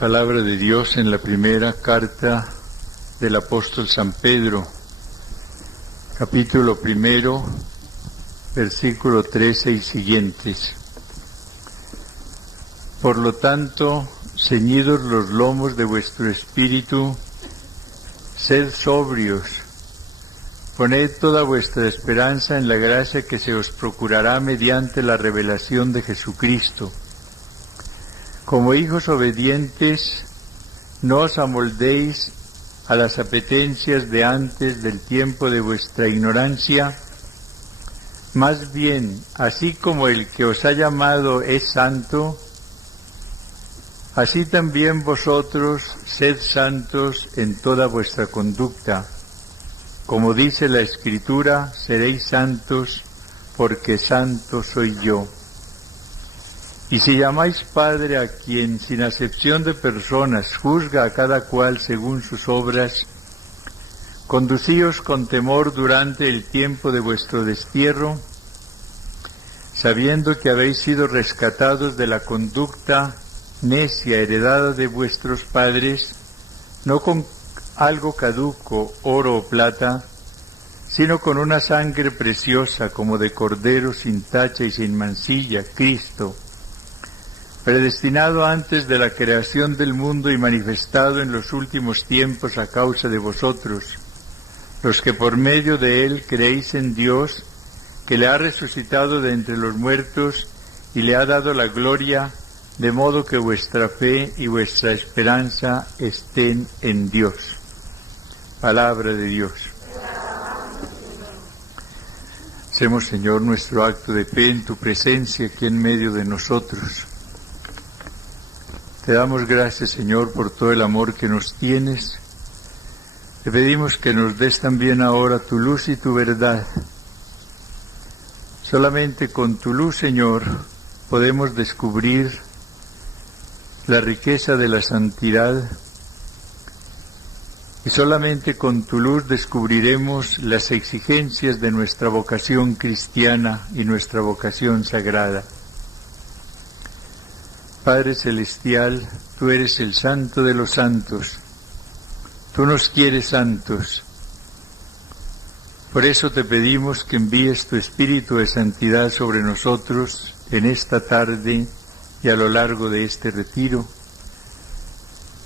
Palabra de Dios en la primera carta del apóstol San Pedro, capítulo 1, versículo 13 y siguientes. Por lo tanto, ceñidos los lomos de vuestro espíritu, sed sobrios, poned toda vuestra esperanza en la gracia que se os procurará mediante la revelación de Jesucristo. Como hijos obedientes, no os amoldéis a las apetencias de antes del tiempo de vuestra ignorancia, más bien, así como el que os ha llamado es santo, así también vosotros sed santos en toda vuestra conducta. Como dice la Escritura, seréis santos, porque santo soy yo. Y si llamáis Padre a quien, sin acepción de personas, juzga a cada cual según sus obras, conducíos con temor durante el tiempo de vuestro destierro, sabiendo que habéis sido rescatados de la conducta necia heredada de vuestros padres, no con algo caduco, oro o plata, sino con una sangre preciosa como de cordero sin tacha y sin mancilla, Cristo, predestinado antes de la creación del mundo y manifestado en los últimos tiempos a causa de vosotros, los que por medio de él creéis en Dios, que le ha resucitado de entre los muertos y le ha dado la gloria, de modo que vuestra fe y vuestra esperanza estén en Dios. Palabra de Dios. Hacemos, Señor, nuestro acto de fe en tu presencia aquí en medio de nosotros. Te damos gracias, Señor, por todo el amor que nos tienes. Te pedimos que nos des también ahora tu luz y tu verdad. Solamente con tu luz, Señor, podemos descubrir la riqueza de la santidad, y solamente con tu luz descubriremos las exigencias de nuestra vocación cristiana y nuestra vocación sagrada. Padre Celestial, tú eres el Santo de los santos, tú nos quieres santos. Por eso te pedimos que envíes tu Espíritu de santidad sobre nosotros en esta tarde y a lo largo de este retiro,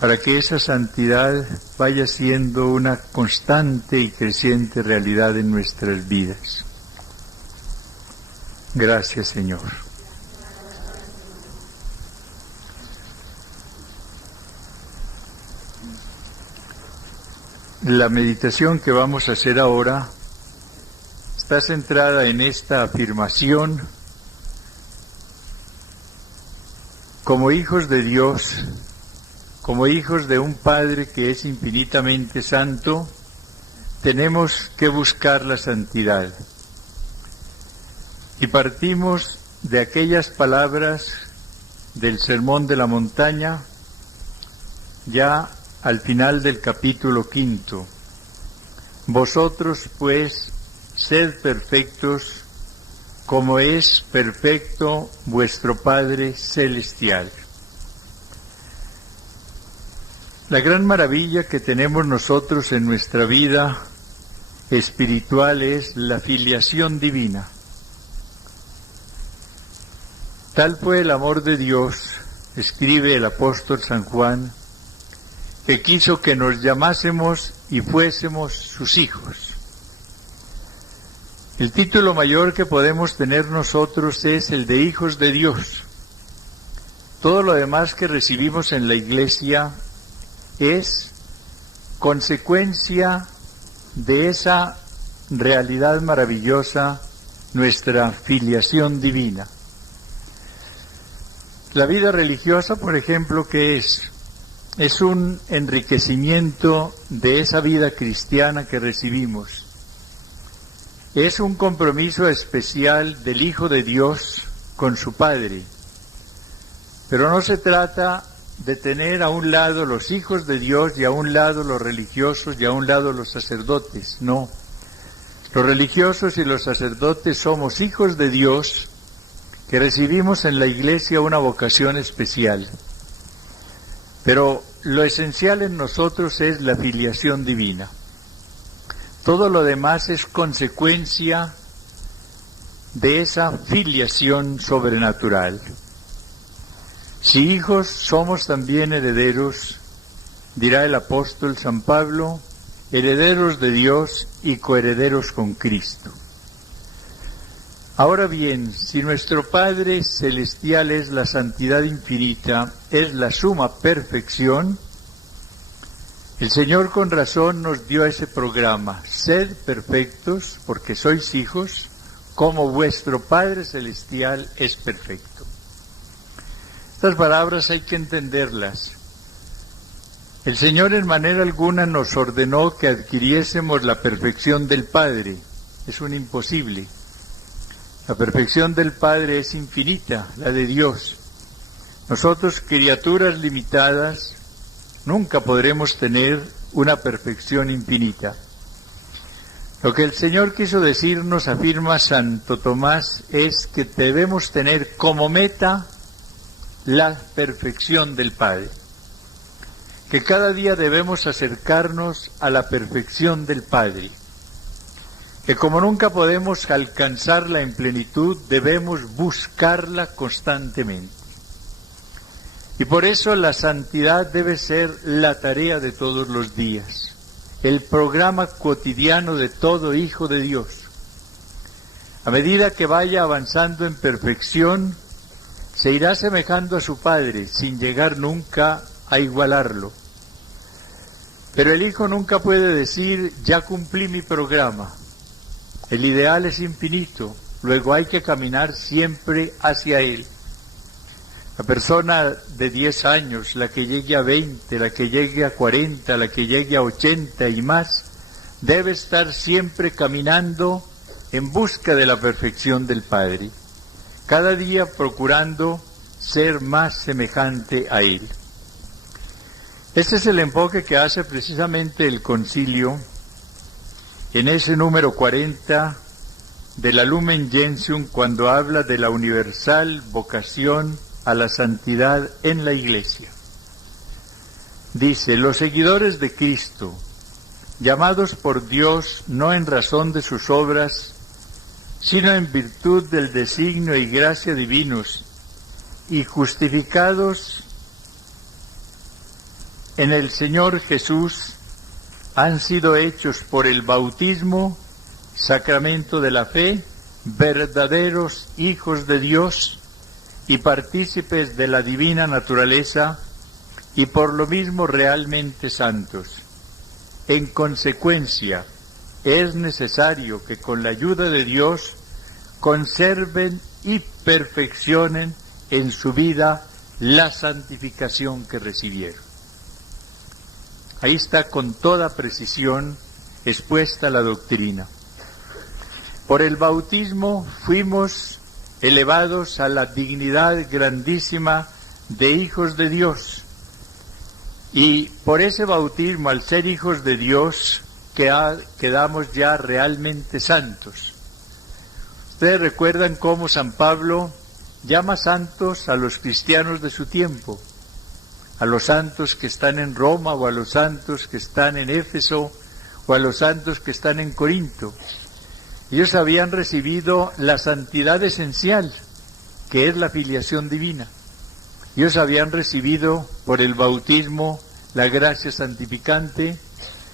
para que esa santidad vaya siendo una constante y creciente realidad en nuestras vidas. Gracias, Señor. La meditación que vamos a hacer ahora está centrada en esta afirmación: como hijos de Dios, como hijos de un Padre que es infinitamente santo, tenemos que buscar la santidad. Y partimos de aquellas palabras del Sermón de la Montaña, ya al final del capítulo 5. Vosotros, pues, sed perfectos, como es perfecto vuestro Padre Celestial. La gran maravilla que tenemos nosotros en nuestra vida espiritual es la filiación divina. Tal fue el amor de Dios, escribe el apóstol San Juan, que quiso que nos llamásemos y fuésemos sus hijos. El título mayor que podemos tener nosotros es el de hijos de Dios. Todo lo demás que recibimos en la Iglesia es consecuencia de esa realidad maravillosa, nuestra filiación divina. La vida religiosa, por ejemplo, ¿qué es? Es un enriquecimiento de esa vida cristiana que recibimos. Es un compromiso especial del Hijo de Dios con su Padre. Pero no se trata de tener a un lado los hijos de Dios y a un lado los religiosos y a un lado los sacerdotes. No. Los religiosos y los sacerdotes somos hijos de Dios que recibimos en la Iglesia una vocación especial. Pero lo esencial en nosotros es la filiación divina. Todo lo demás es consecuencia de esa filiación sobrenatural. Si hijos, somos también herederos, dirá el apóstol San Pablo, herederos de Dios y coherederos con Cristo. Ahora bien, si nuestro Padre Celestial es la santidad infinita, es la suma perfección, el Señor con razón nos dio ese programa: sed perfectos, porque sois hijos, como vuestro Padre Celestial es perfecto. Estas palabras hay que entenderlas. El Señor en manera alguna nos ordenó que adquiriésemos la perfección del Padre. Es un imposible. La perfección del Padre es infinita, la de Dios. Nosotros, criaturas limitadas, nunca podremos tener una perfección infinita. Lo que el Señor quiso decirnos, afirma Santo Tomás, es que debemos tener como meta la perfección del Padre. Que cada día debemos acercarnos a la perfección del Padre. Que como nunca podemos alcanzarla en plenitud, debemos buscarla constantemente. Y por eso la santidad debe ser la tarea de todos los días, el programa cotidiano de todo hijo de Dios. A medida que vaya avanzando en perfección, se irá asemejando a su Padre, sin llegar nunca a igualarlo. Pero el hijo nunca puede decir, ya cumplí mi programa. El ideal es infinito, luego hay que caminar siempre hacia él. La persona de 10 años, la que llegue a 20, la que llegue a 40, la que llegue a 80 y más, debe estar siempre caminando en busca de la perfección del Padre, cada día procurando ser más semejante a Él. Este es el enfoque que hace precisamente el concilio en ese número 40 de la Lumen Gentium, cuando habla de la universal vocación a la santidad en la Iglesia. Dice: los seguidores de Cristo, llamados por Dios no en razón de sus obras, sino en virtud del designio y gracia divinos, y justificados en el Señor Jesús, han sido hechos por el bautismo, sacramento de la fe, verdaderos hijos de Dios y partícipes de la divina naturaleza, y por lo mismo realmente santos. En consecuencia, es necesario que con la ayuda de Dios conserven y perfeccionen en su vida la santificación que recibieron. Ahí está con toda precisión expuesta la doctrina. Por el bautismo fuimos elevados a la dignidad grandísima de hijos de Dios. Y por ese bautismo, al ser hijos de Dios, quedamos ya realmente santos. Ustedes recuerdan cómo San Pablo llama santos a los cristianos de su tiempo, a los santos que están en Roma, o a los santos que están en Éfeso, o a los santos que están en Corinto. Ellos habían recibido la santidad esencial, que es la filiación divina. Ellos habían recibido por el bautismo la gracia santificante,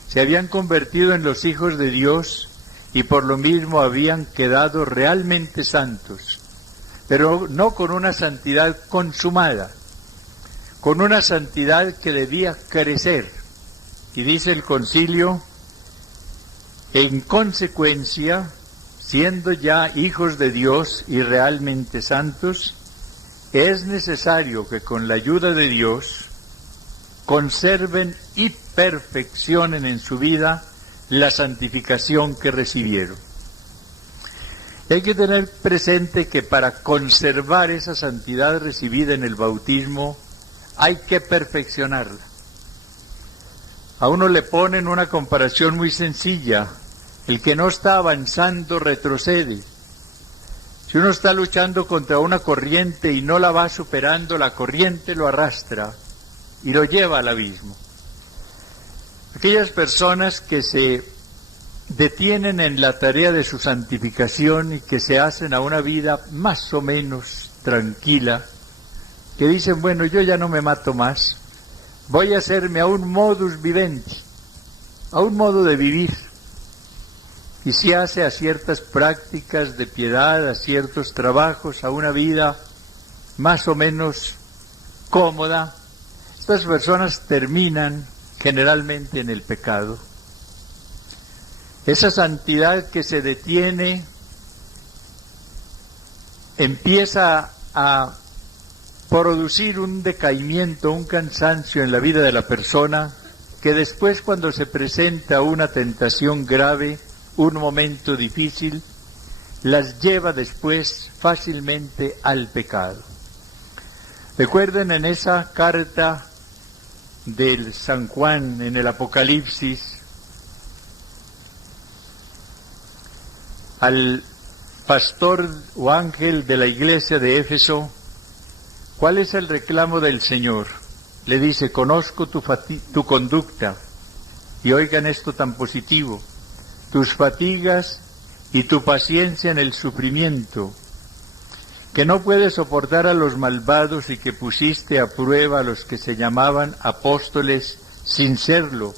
se habían convertido en los hijos de Dios y por lo mismo habían quedado realmente santos, pero no con una santidad consumada, con una santidad que debía crecer. Y dice el concilio: en consecuencia, siendo ya hijos de Dios y realmente santos, es necesario que con la ayuda de Dios conserven y perfeccionen en su vida la santificación que recibieron. Y hay que tener presente que para conservar esa santidad recibida en el bautismo hay que perfeccionarla. A uno le ponen una comparación muy sencilla: el que no está avanzando retrocede. Si uno está luchando contra una corriente y no la va superando, la corriente lo arrastra. y lo lleva al abismo. Aquellas personas que se detienen en la tarea de su santificación y que se hacen a una vida más o menos tranquila, que dicen, bueno, yo ya no me mato más, voy a hacerme a un modus vivendi, a un modo de vivir, y se hace a ciertas prácticas de piedad, a ciertos trabajos, a una vida más o menos cómoda. Estas personas terminan generalmente en el pecado. Esa santidad que se detiene empieza a producir un decaimiento, un cansancio en la vida de la persona, que después, cuando se presenta una tentación grave, un momento difícil, las lleva después fácilmente al pecado. Recuerden en esa carta del San Juan en el Apocalipsis al pastor o ángel de la iglesia de Éfeso, ¿cuál es el reclamo del Señor? Le dice, conozco tu conducta, y oigan esto tan positivo, tus fatigas y tu paciencia en el sufrimiento, que no puedes soportar a los malvados y que pusiste a prueba a los que se llamaban apóstoles sin serlo,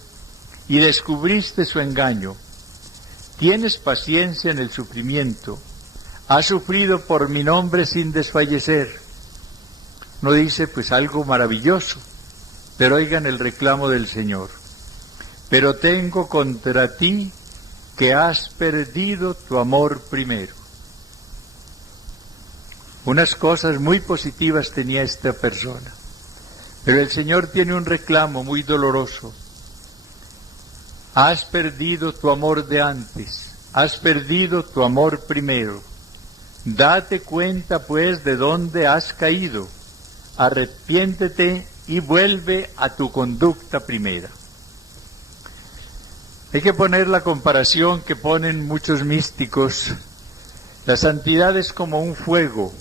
y descubriste su engaño. Tienes paciencia en el sufrimiento, has sufrido por mi nombre sin desfallecer. No dice pues algo maravilloso, pero oigan el reclamo del Señor. Pero tengo contra ti que has perdido tu amor primero. Unas cosas muy positivas tenía esta persona, pero el Señor tiene un reclamo muy doloroso. Has perdido tu amor de antes, has perdido tu amor primero. Date cuenta pues de dónde has caído, arrepiéntete y vuelve a tu conducta primera. Hay que poner la comparación que ponen muchos místicos. La santidad es como un fuego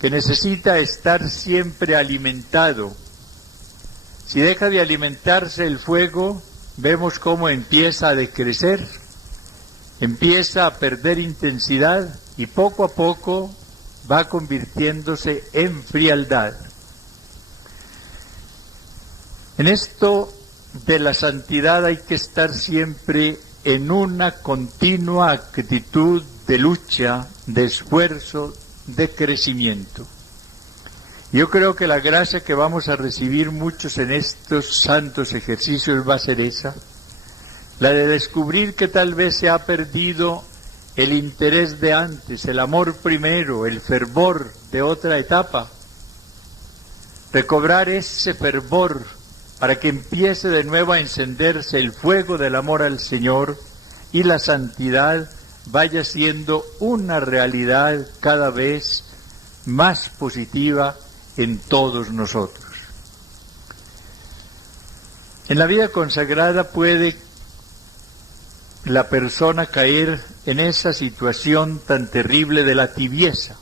que necesita estar siempre alimentado. Si deja de alimentarse el fuego, vemos cómo empieza a decrecer, empieza a perder intensidad y poco a poco va convirtiéndose en frialdad. En esto de la santidad hay que estar siempre en una continua actitud de lucha, de esfuerzo, de crecimiento. Yo creo que la gracia que vamos a recibir muchos en estos santos ejercicios va a ser esa, la de descubrir que tal vez se ha perdido el interés de antes, el amor primero, el fervor de otra etapa. Recobrar ese fervor para que empiece de nuevo a encenderse el fuego del amor al Señor y la santidad vaya siendo una realidad cada vez más positiva en todos nosotros. En la vida consagrada puede la persona caer en esa situación tan terrible de la tibieza.